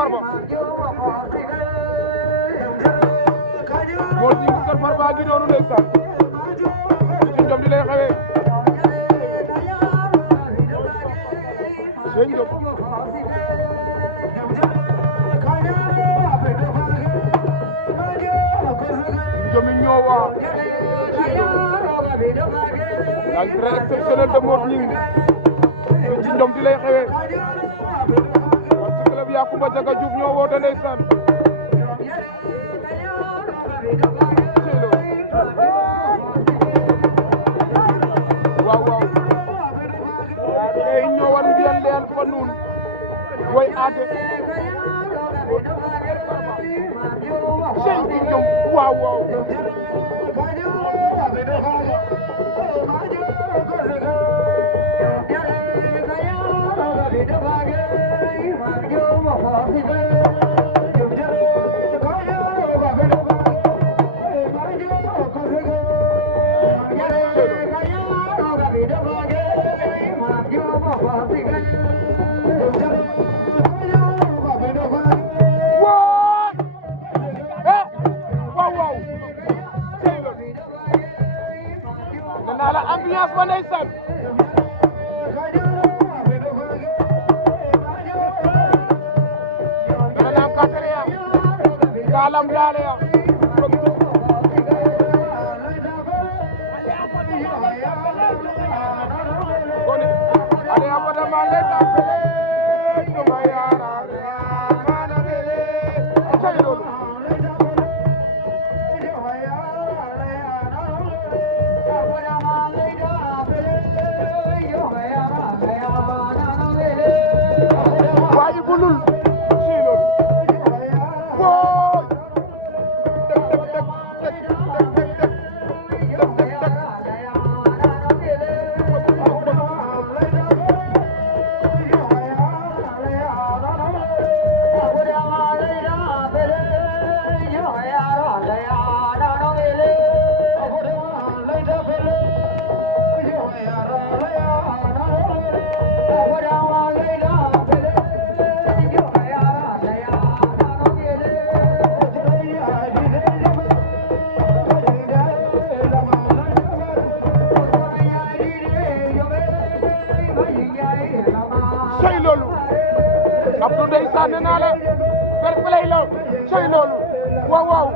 Farba Mor Gningue Kër Farba gi noonu ndeysaan ci Njom di lay xewee Sëñ Njom Njomi ñoowa l'entrée exceptionnelle de Mor Gningue ci Njom di lay xewee parce que club Yacoumba Diaga Diouf ñoo woote ndeysaan waaw waaw tey ñoo war mbiyan leyan fa nuun way aate sey bi Njom waaw waaw la ambiance ba ndeysaan dana naam katare ya kalam laale ya koni ale abada male ta pele to mayara mana bele chay lolu waaji bulul ci loolu cey loolu Abdou ndeysaan nee naa la fair play la cey loolu waaw waaw